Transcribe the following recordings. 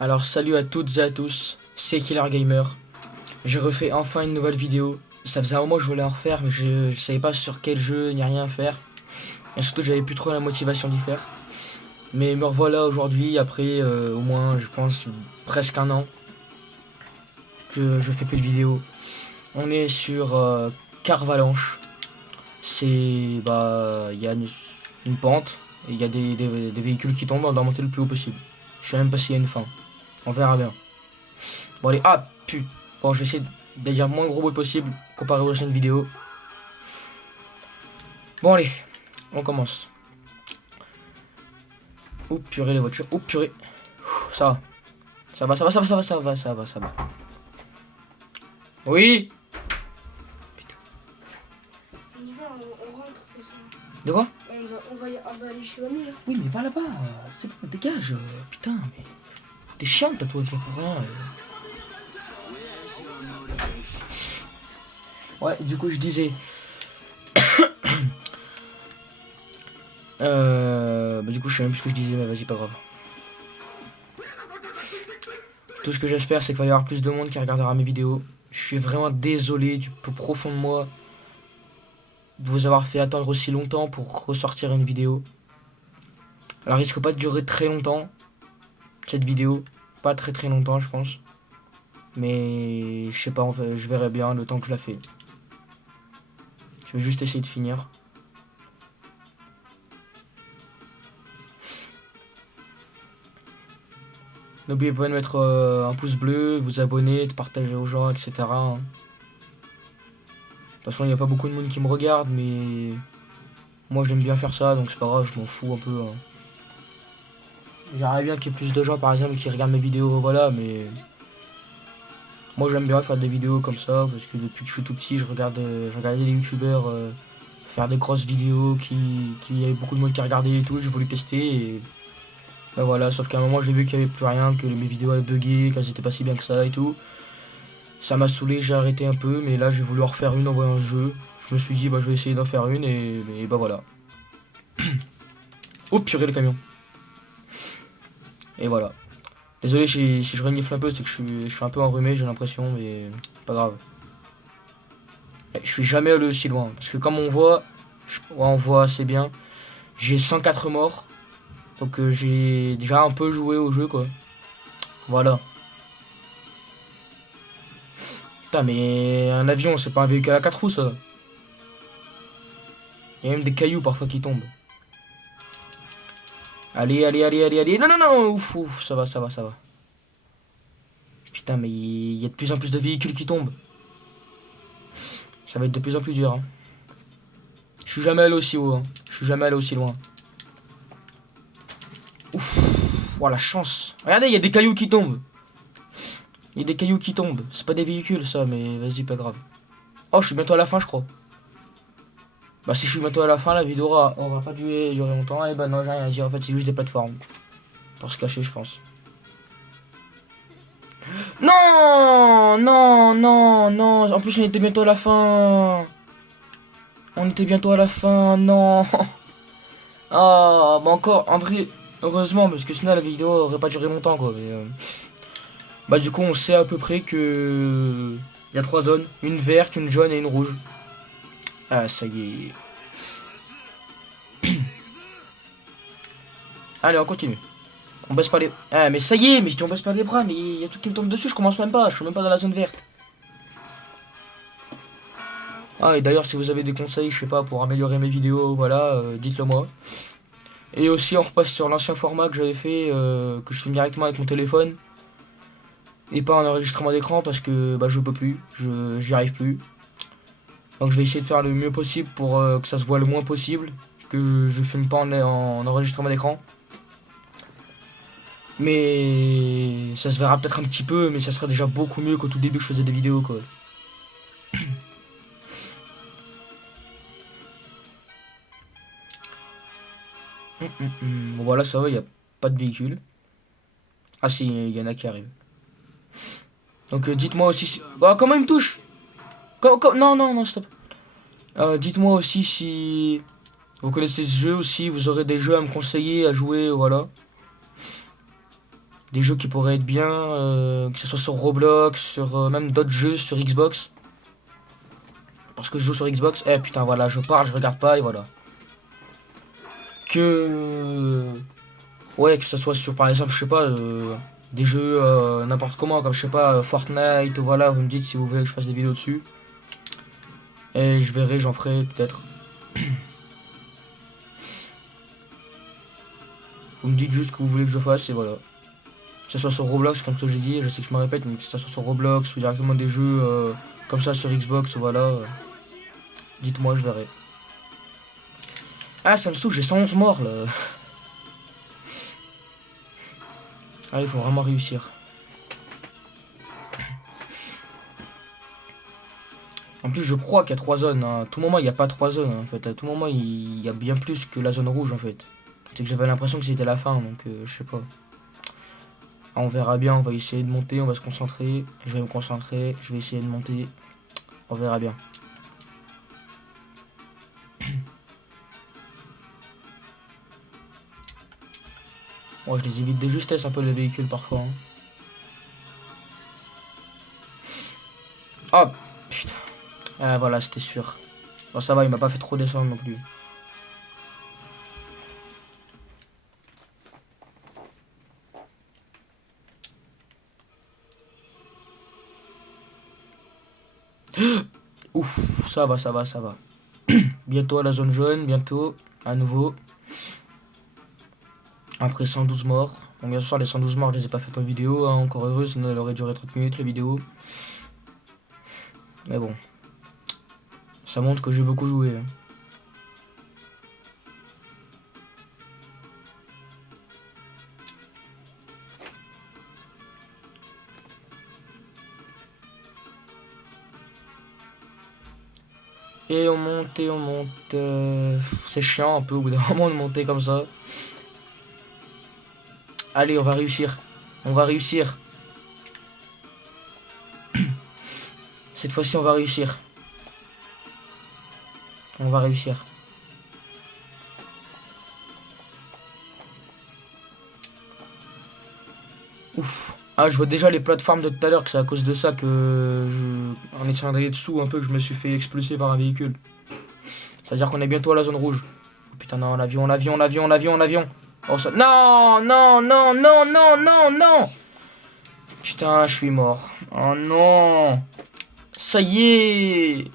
Alors salut à toutes et à tous, c'est Killer Gamer. J'ai refait enfin une nouvelle vidéo. Ça faisait un moment que je voulais en refaire, mais je savais pas sur quel jeu ni rien à faire. Et surtout j'avais plus trop la motivation d'y faire. Mais me revoilà aujourd'hui, après au moins je pense presque un an que je fais plus de vidéos. On est sur Carvalanche. C'est il y a une pente et il y a des véhicules qui tombent, on doit monter le plus haut possible. Je sais même pas s'il y a une fin. On verra bien. Bon allez, ah putain. Bon, je vais essayer de dire moins gros bruit possible comparé aux anciennes vidéos. Bon allez, on commence. Oh purée les voitures, oh purée. Ouh, ça va. Ça va, ça va, ça va, ça va, ça va, ça va, ça va. Oui. Putain. On y va, on rentre tout ça. De quoi? On va aller chez mamie. Oui mais va là-bas, c'est bon, dégage. Putain mais... T'es chiante toi, viens pour rien. Ouais, du coup je disais... du coup je sais même plus ce que je disais, mais vas-y pas grave. Tout ce que j'espère c'est qu'il va y avoir plus de monde qui regardera mes vidéos. Je suis vraiment désolé du plus profond de moi de vous avoir fait attendre aussi longtemps pour ressortir une vidéo. Elle risque pas de durer très longtemps, cette vidéo. Pas très très longtemps je pense. Mais je sais pas, je verrai bien le temps que je la fais. Je vais juste essayer de finir. N'oubliez pas de mettre un pouce bleu, vous abonner, de partager aux gens, etc. De toute façon, il n'y a pas beaucoup de monde qui me regarde, mais moi j'aime bien faire ça, donc c'est pas grave, je m'en fous un peu. J'aimerais bien qu'il y ait plus de gens, par exemple, qui regardent mes vidéos, voilà, mais moi j'aime bien faire des vidéos comme ça, parce que depuis que je suis tout petit, je regardais les youtubeurs faire des grosses vidéos qui avait beaucoup de monde qui regardait et tout, j'ai voulu tester et ben voilà, sauf qu'à un moment j'ai vu qu'il n'y avait plus rien, que mes vidéos avaient bugué, qu'elles étaient pas si bien que ça et tout. Ça m'a saoulé, j'ai arrêté un peu, mais là j'ai voulu en refaire une en voyant le jeu. Je me suis dit bah je vais essayer d'en faire une et bah voilà. Oh purée le camion. Et voilà. Désolé si je renifle un peu, c'est que je suis un peu enrhumé, j'ai l'impression, mais pas grave. Et je suis jamais allé aussi loin, parce que comme on voit, ouais, on voit assez bien, j'ai 104 morts. Donc j'ai déjà un peu joué au jeu quoi. Voilà. Putain mais un avion c'est pas un véhicule à 4 roues ça. Il y a même des cailloux parfois qui tombent. Allez, allez, allez, allez, allez. Non, non, non, ouf, ouf, ça va, ça va, ça va. Putain mais il y a de plus en plus de véhicules qui tombent. Ça va être de plus en plus dur. Hein. Je suis jamais allé aussi haut. Hein. Je suis jamais allé aussi loin. Ouf. Oh la chance. Regardez, il y a des cailloux qui tombent. Il y a des cailloux qui tombent. C'est pas des véhicules ça, mais vas-y, pas grave. Oh, je suis bientôt à la fin, je crois. Bah, si je suis bientôt à la fin, la vidéo aura pas durer longtemps. Et bah, non, j'ai rien à dire. En fait, c'est juste des plateformes. Pour se cacher, je pense. Non, non, non, non. En plus, on était bientôt à la fin. On était bientôt à la fin, non. Ah, bah encore, en vrai, heureusement, parce que sinon la vidéo aurait pas duré longtemps, quoi. Mais, bah du coup, on sait à peu près que... Il y a 3 zones, une verte, une jaune et une rouge. Ah, ça y est. Allez, on continue. On baisse pas les... Ah, mais ça y est, mais je dis on baisse pas les bras, mais il y a tout qui me tombe dessus, je commence même pas, je suis même pas dans la zone verte. Ah, et d'ailleurs, si vous avez des conseils, je sais pas, pour améliorer mes vidéos, voilà, dites-le moi. Et aussi, on repasse sur l'ancien format que j'avais fait, que je filme directement avec mon téléphone. Et pas en enregistrement d'écran parce que bah, je peux plus, j'y arrive plus. Donc je vais essayer de faire le mieux possible pour que ça se voit le moins possible, que je filme pas en enregistrement d'écran. Mais ça se verra peut-être un petit peu, mais ça sera déjà beaucoup mieux qu'au tout début que je faisais des vidéos quoi. Bon voilà, ça va, il n'y a pas de véhicule. Ah si, il y en a qui arrivent. Donc dites-moi aussi si... Bah comment il me touche? Non, non, non, stop. Dites-moi aussi si vous connaissez ce jeu ou si vous aurez des jeux à me conseiller à jouer, voilà. Des jeux qui pourraient être bien, que ce soit sur Roblox, sur même d'autres jeux sur Xbox. Parce que je joue sur Xbox. Eh putain, voilà, je parle, je regarde pas et voilà. Que. Ouais, que ce soit sur par exemple, je sais pas, des jeux n'importe comment, comme je sais pas, Fortnite, voilà, vous me dites si vous voulez que je fasse des vidéos dessus. Et je verrai, j'en ferai peut-être. Vous me dites juste que vous voulez que je fasse et voilà. Que ce soit sur Roblox, comme ce que j'ai dit, je sais que je me répète, mais que ce soit sur Roblox ou directement des jeux comme ça sur Xbox, voilà. Dites-moi, je verrai. Ah, ça me saoule, j'ai 111 morts là. Allez, il faut vraiment réussir. En plus, je crois qu'il y a 3 zones. Hein. À tout moment, il n'y a pas 3 zones en fait. À tout moment, il y a bien plus que la zone rouge en fait. C'est que j'avais l'impression que c'était la fin, donc je sais pas. Ah, on verra bien, on va essayer de monter, on va se concentrer. Je vais me concentrer, je vais essayer de monter. On verra bien. Moi, je les évite de justesse un peu les véhicules parfois. Hein. Oh putain. Ah voilà, c'était sûr. Bon, ça va, il m'a pas fait trop descendre non plus. Ouf, ça va, ça va, ça va. Bientôt à la zone jaune, bientôt, à nouveau. Après 112 morts. Bon, bien sûr, les 112 morts, je les ai pas fait en vidéo, hein, encore heureux, sinon elle aurait duré 30 minutes la vidéo. Mais bon, ça montre que j'ai beaucoup joué. Hein. Et on monte et on monte. C'est chiant un peu au bout d'un moment de monter comme ça. Allez, on va réussir. On va réussir. Cette fois-ci, on va réussir. On va réussir. Ouf. Ah, je vois déjà les plateformes de tout à l'heure, que c'est à cause de ça que en essayant d'aller dessous un peu, que je me suis fait expulser par un véhicule. C'est-à-dire qu'on est bientôt à la zone rouge. Oh putain, non, l'avion, l'avion, l'avion, l'avion, l'avion. Oh ça. Non, non, non, non, non, non, non. Putain, je suis mort. Oh non. Ça y est.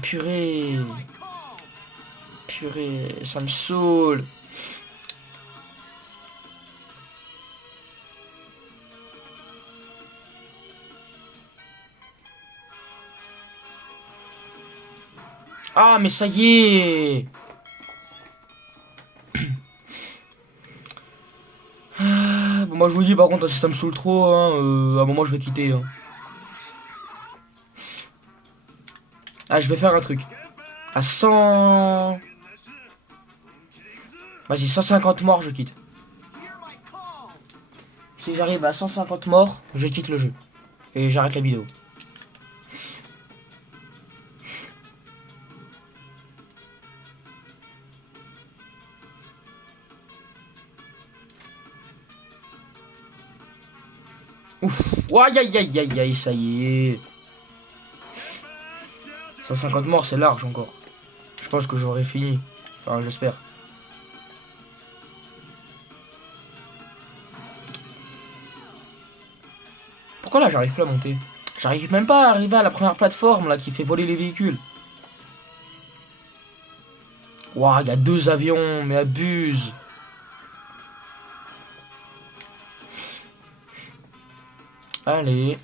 Purée. Purée, ça me saoule. Ah, mais ça y est. Bon, moi je vous dis, par contre, si ça me saoule trop, hein, à un moment je vais quitter. Hein. Ah, je vais faire un truc. À 100. Vas-y, 150 morts, je quitte. Si j'arrive à 150 morts, je quitte le jeu. Et j'arrête la vidéo. Ouf. Aïe aïe aïe aïe aïe, ça y est. 150 morts, c'est large encore. Je pense que j'aurai fini. Enfin, j'espère. Pourquoi là, j'arrive plus à monter? J'arrive même pas à arriver à la première plateforme là qui fait voler les véhicules. Waouh, il y a 2 avions, mais abuse. Allez.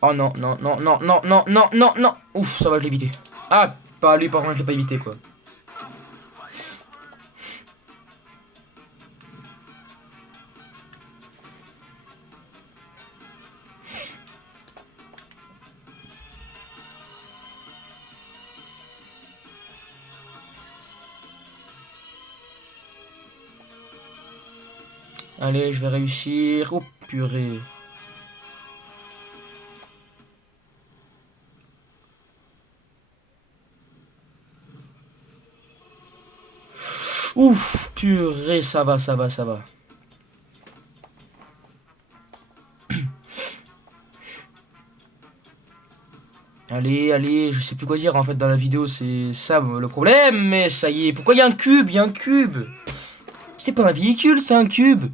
Oh non, non, non, non, non, non, non, non, non. Ouf, ça va, je l'ai évité. Ah, pas lui, par contre, je l'ai pas évité, quoi. Allez, je vais réussir. Oh, purée. Ouf, purée, ça va, ça va, ça va. Allez, allez, je sais plus quoi dire en fait dans la vidéo, c'est ça le problème, mais ça y est. Pourquoi il y a un cube? Il y a un cube. C'est pas un véhicule, c'est un cube.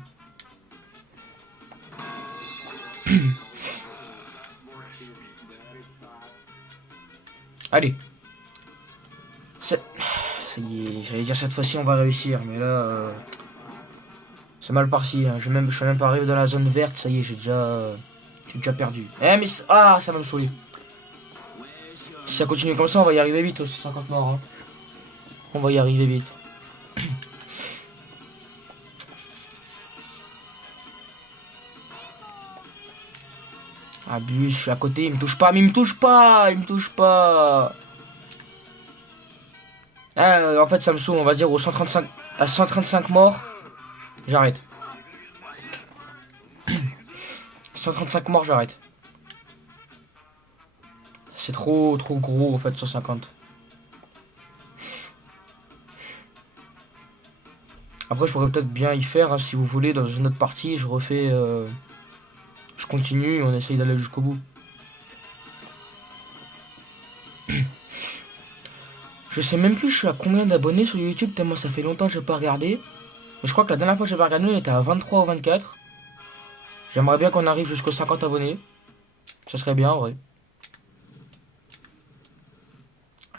Allez. Ça y est, j'allais dire cette fois-ci on va réussir, mais là... c'est mal parti, hein. Je suis même pas arrivé dans la zone verte, ça y est, j'ai déjà perdu. Eh mais... ah, ça va me saouler. Si ça continue comme ça, on va y arriver vite aux 50 morts. Hein. On va y arriver vite. Abuse, je suis à côté, il me touche pas, mais il me touche pas, il me touche pas. Ah, en fait, ça me saoule, on va dire, à 135 morts, j'arrête. 135 morts, j'arrête. C'est trop gros, en fait, 150. Après, je pourrais peut-être bien y faire, hein, si vous voulez, dans une autre partie, je refais... je continue, on essaye d'aller jusqu'au bout. Je sais même plus je suis à combien d'abonnés sur YouTube, tellement ça fait longtemps que j'ai pas regardé. Mais je crois que la dernière fois que j'avais regardé, on était à 23 ou 24. J'aimerais bien qu'on arrive jusqu'aux 50 abonnés. Ça serait bien, en vrai.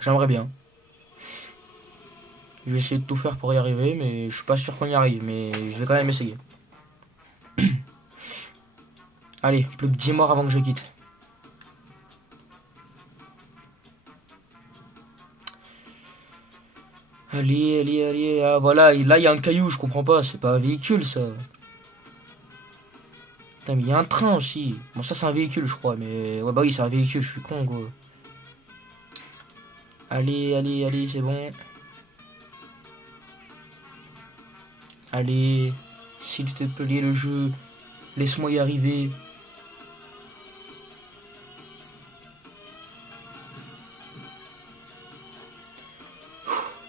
J'aimerais bien. Je vais essayer de tout faire pour y arriver, mais je suis pas sûr qu'on y arrive. Mais je vais quand même essayer. Allez, plus que 10 morts avant que je quitte. Allez, allez, allez. Ah, voilà, et là, il y a un caillou, je comprends pas. C'est pas un véhicule, ça. Putain, mais il y a un train aussi. Bon, ça, c'est un véhicule, je crois. Mais ouais, bah oui, c'est un véhicule, je suis con, gros. Allez, allez, allez, c'est bon. Allez, s'il te plaît, le jeu. Laisse-moi y arriver.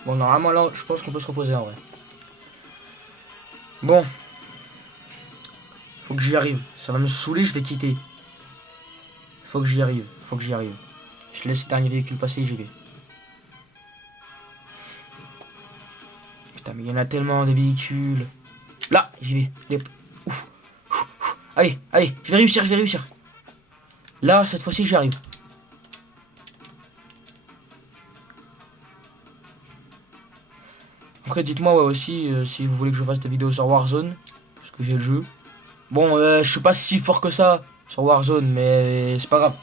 Bon, normalement, là, je pense qu'on peut se reposer, en vrai. Bon. Faut que j'y arrive. Ça va me saouler, je vais quitter. Faut que j'y arrive. Faut que j'y arrive. Je laisse le dernier véhicule passer et j'y vais. Putain, mais il y en a tellement de véhicules. Là, j'y vais. Allez, ouf, ouf, ouf. Allez, allez, je vais réussir, je vais réussir. Là, cette fois-ci, j'y arrive. Après, dites-moi ouais, aussi si vous voulez que je fasse des vidéos sur Warzone. Parce que j'ai le jeu. Bon, je suis pas si fort que ça sur Warzone, mais c'est pas grave.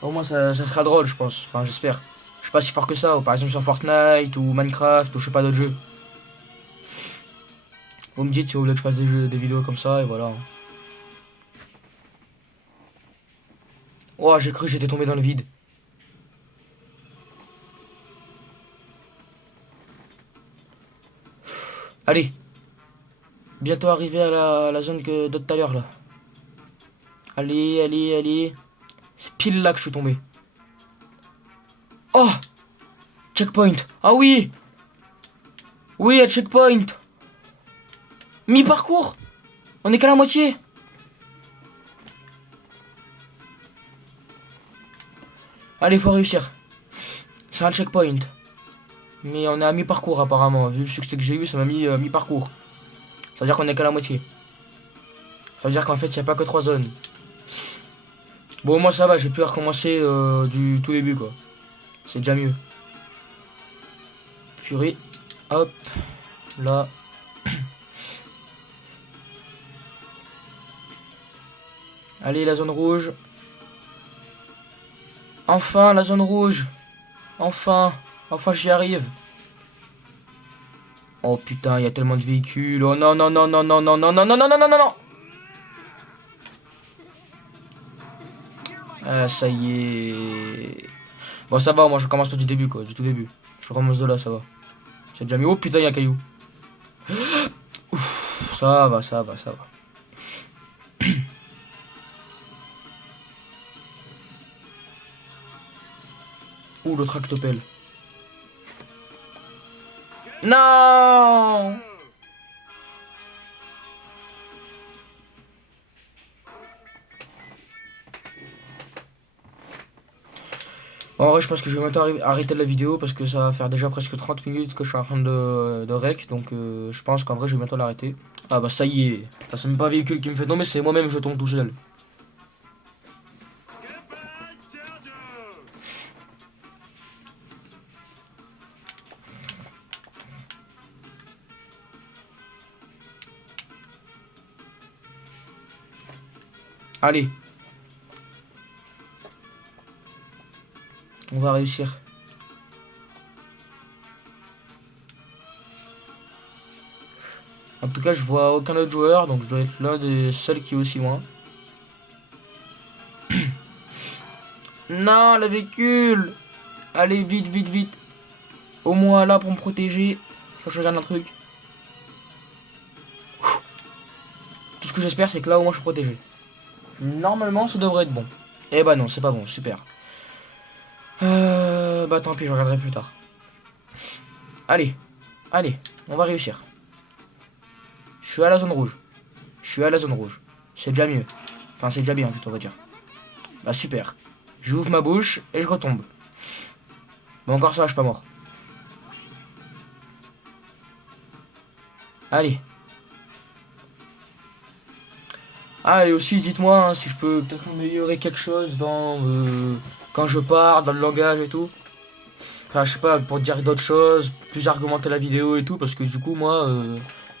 Au moins, ça sera drôle, je pense. Enfin, j'espère. Je suis pas si fort que ça, ou par exemple sur Fortnite, ou Minecraft, ou je sais pas d'autres jeux. Vous me dites si vous voulez que je fasse des vidéos comme ça, et voilà. Oh, j'ai cru que j'étais tombé dans le vide. Allez. Bientôt arrivé à la zone de tout à l'heure, là. Allez, allez, allez. C'est pile là que je suis tombé. Oh! Checkpoint. Ah oui! Oui, à checkpoint. Mi-parcours. On est qu'à la moitié. Allez, faut réussir. C'est un checkpoint. Mais on est à mi-parcours apparemment. Vu le succès que j'ai eu, ça m'a mis mi-parcours. Ça veut dire qu'on est qu'à la moitié. Ça veut dire qu'en fait, il n'y a pas que 3 zones. Bon, moi ça va, j'ai pu recommencer du tout début quoi. C'est déjà mieux. Purée. Hop. Là. Allez, la zone rouge. Enfin, la zone rouge. Enfin. Enfin, j'y arrive. Oh putain, il y a tellement de véhicules. Oh non, non, non, non, non, non, non, non, non, non, non, non, non, non. Ah, ça y est. Bon, ça va, moi je commence pas du début quoi, du tout début. Je commence de là, ça va. C'est déjà mis. Oh putain, il y a un caillou. Ouf, ça va, ça va, ça va. Ouh, le tractopelle. Non. En vrai, je pense que je vais maintenant arrêter la vidéo parce que ça va faire déjà presque 30 minutes que je suis en train de rec. Donc je pense qu'en vrai, je vais bientôt l'arrêter. Ah bah ça y est. Ah, c'est même pas un véhicule qui me fait tomber, c'est moi-même, je tombe tout seul. Allez. On va réussir. En tout cas, je vois aucun autre joueur, donc je dois être l'un des seuls qui est aussi loin. Non, le véhicule. Allez, vite, vite, vite. Au moins là pour me protéger. Faut choisir un truc. Tout ce que j'espère, c'est que là, au moins, je suis protégé. Normalement, ça devrait être bon. Eh bah non, c'est pas bon, super. Bah tant pis, je regarderai plus tard. Allez, allez, on va réussir. Je suis à la zone rouge. Je suis à la zone rouge. C'est déjà mieux. Enfin, c'est déjà bien, plutôt, on va dire. Bah super. J'ouvre ma bouche et je retombe. Bon, encore ça, je suis pas mort. Allez. Ah, et aussi, dites-moi hein, si je peux peut-être améliorer quelque chose dans... quand je parle, dans le langage et tout. Enfin, je sais pas, pour dire d'autres choses, plus argumenter la vidéo et tout, parce que du coup, moi,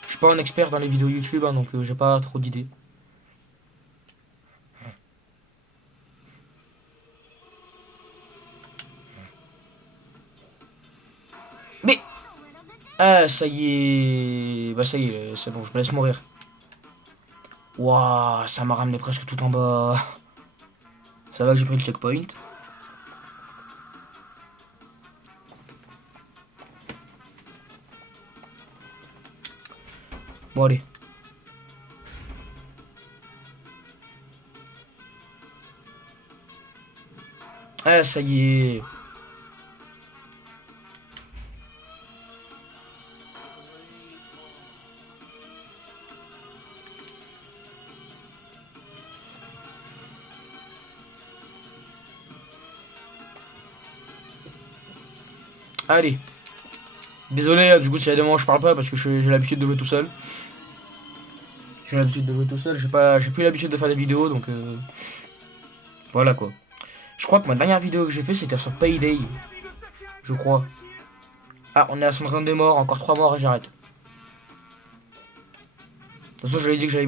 je suis pas un expert dans les vidéos YouTube, hein, donc j'ai pas trop d'idées. Mais... Ah, ça y est... Bah ça y est, c'est bon, je me laisse mourir. Waouh, ça m'a ramené presque tout en bas. Ça va que j'ai pris le checkpoint. Bon, allez. Ah, ça y est. Allez. Désolé, hein, du coup, s'il y a des moments où je parle pas parce que j'ai l'habitude de jouer tout seul. J'ai l'habitude de jouer tout seul, j'ai plus l'habitude de faire des vidéos, donc voilà quoi. Je crois que ma dernière vidéo que j'ai fait c'était sur Payday. Je crois. Ah, on est à 132 morts, encore 3 morts et j'arrête. De toute façon, j'avais dit que j'allais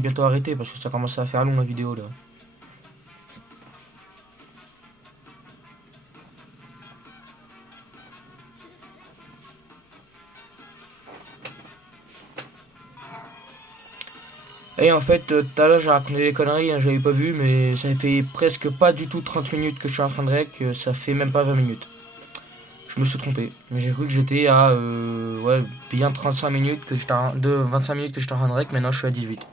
bientôt arrêter parce que ça commençait à faire long la vidéo là. Et en fait, tout à l'heure j'ai raconté des conneries, hein, j'avais pas vu, mais ça fait presque pas du tout 30 minutes que je suis en train de rec, ça fait même pas 20 minutes. Je me suis trompé, mais j'ai cru que j'étais à ouais, bien 35 minutes, que j'étais 25 minutes que j'étais en train de rec, maintenant je suis à 18.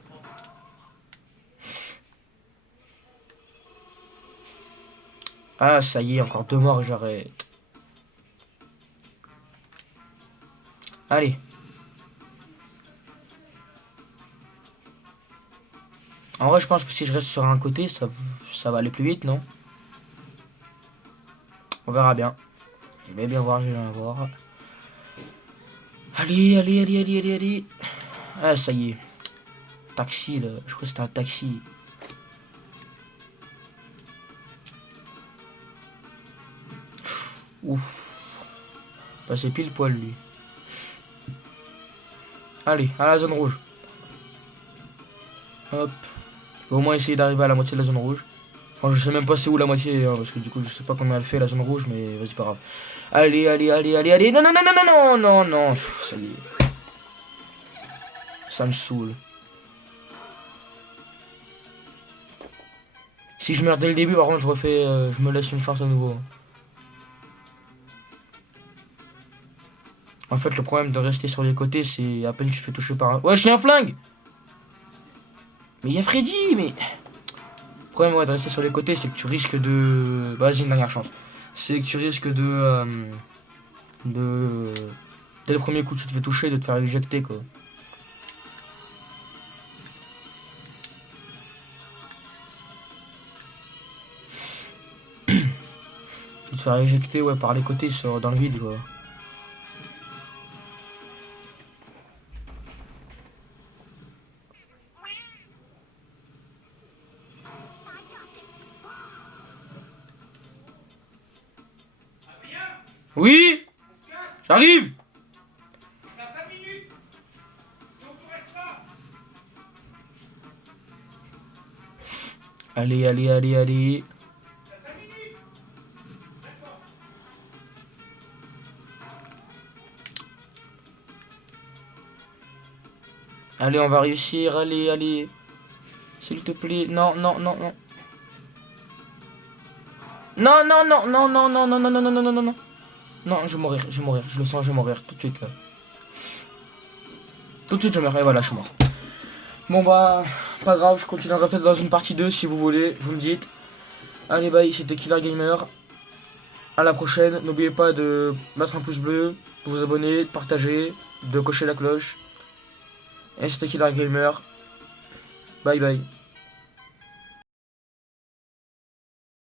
Ah, ça y est, encore 2 morts et j'arrête. Allez. En vrai, je pense que si je reste sur un côté, ça va aller plus vite, non? On verra bien. Je vais bien voir, je vais bien voir. Allez, allez, allez, allez, allez, allez. Ah, ça y est. Taxi, là. Je crois que c'était un taxi. Ouf. Passé pile poil, lui. Allez, à la zone rouge. Hop. Faut au moins essayer d'arriver à la moitié de la zone rouge. Enfin, je sais même pas c'est où la moitié, hein, parce que du coup, je sais pas combien elle fait la zone rouge, mais vas-y, pas grave. Allez, allez, allez, allez, allez. Non, non, non, non, non, non, non, non. Ça y est. Ça me saoule. Si je meurs dès le début, par contre, je me laisse une chance à nouveau. En fait, le problème de rester sur les côtés, c'est à peine tu fais toucher par un... Ouais, j'ai un flingue. Mais il y a Freddy, mais... Le problème ouais, de rester sur les côtés, c'est que tu risques de... Bah, vas-y, une dernière chance. C'est que tu risques de... dès le premier coup tu te fais toucher de te faire éjecter quoi. De te faire éjecter ouais par les côtés dans le vide quoi. Oui, j'arrive. Allez, allez, allez, allez. Allez, on va réussir. Allez, allez. S'il te plaît. Non, non, non, non. Non, non, non, non, non, non, non, non, non, non, non, non, non, non. Non, je vais mourir, je vais mourir. Je le sens, je vais mourir tout de suite là. Tout de suite, je meurs. Et voilà, je suis mort. Bon bah, pas grave, je continuerai peut-être dans une partie 2 si vous voulez, vous me dites. Allez bye, c'était Killer Gamer. À la prochaine, n'oubliez pas de mettre un pouce bleu, de vous abonner, de partager, de cocher la cloche. Et c'était Killer Gamer. Bye bye.